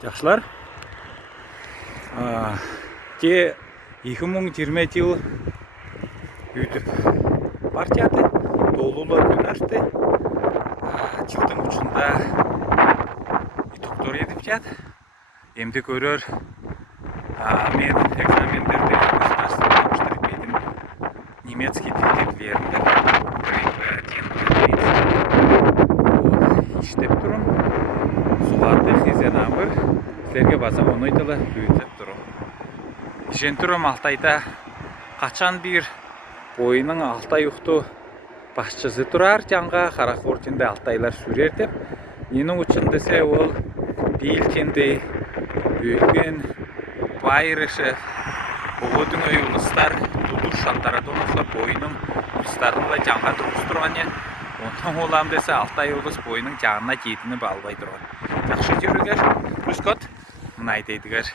Жакшылар, ке 2020 жыл үйтіп бар жады, долулы күн ашты. Жылдың ұшында итоктор едіп жады. Емді көрер, мен экзамендерді өз бейдім. Немецкий тілді білерімді. Іштеп тұрым. Суғарды кезенам бір. Сілерге баса онойтылы өйтіп тұрым. Жен тұрым Алтайда қачан бір бойының Алтай ұқты башчысы тұрар жаңға Қарақорчинде Алтайлар сүрер деп. Ненің үшін десе ол бейілкенде өлген байырышы бұғыдың өй ұлыстар тұдыр шаттара донышлар бойының ұлыстарында жаңға тұрғыз тұрған ен. Ондан олам десе Алтай ұлыс бойының жаңына жетіні балбай тұрған. Жақшы жүрігер, үскот, мұнай дейдігер.